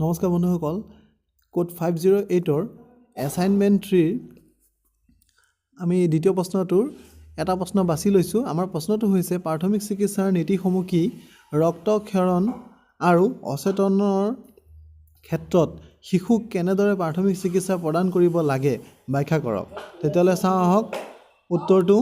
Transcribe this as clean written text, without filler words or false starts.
নমস্কাৰ বন্ধুসকল, code 508ৰ assignment 3 আমি দ্বিতীয় প্ৰশ্নটোৰ এটা প্ৰশ্ন বাছি লৈছোঁ। আমাৰ প্ৰশ্নটো হৈছে প্ৰাথমিক চিকিৎসাৰ নীতিসমূহ কি? ৰক্তক্ষৰণ আৰু অচেতনৰ ক্ষেত্ৰত শিশুক কেনেদৰে প্ৰাথমিক চিকিৎসা প্ৰদান কৰিব লাগে ব্যাখ্যা কৰক। তেতিয়াহ'লে চাওঁ আহক উত্তৰটো